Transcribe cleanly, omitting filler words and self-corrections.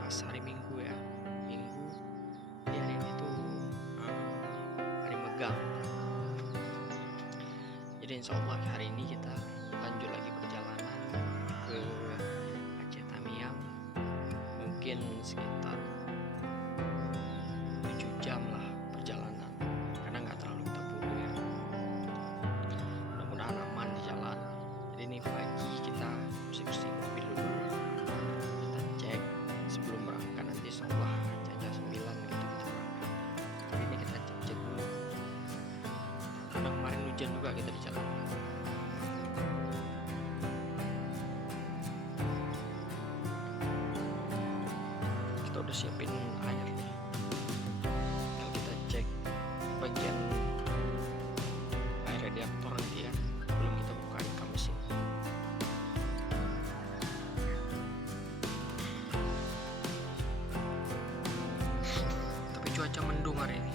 pas hari Minggu ya, Minggu. Jadi hari ini tuh hari megang. Jadi insya Allah hari ini kita lanjut lagi perjalanan ke Aceh Tamiang, mungkin sekitar 7 jam lah perjalanan, karena nggak terlalu terburu ya. Mudah-mudahan aman di jalan. Jadi ini pagi kita bersih-bersih mobil dulu, kita cek sebelum berangkat. Nanti insya Allah jam 9 gitu kita berangkat. Hari ini kita cek dulu, karena kemarin hujan juga kita di jalan. Kita udah siapin air nih, kalau kita cek bagian air radiator nanti ya, belum kita buka ikan mesin. Tapi cuaca mendung hari ini.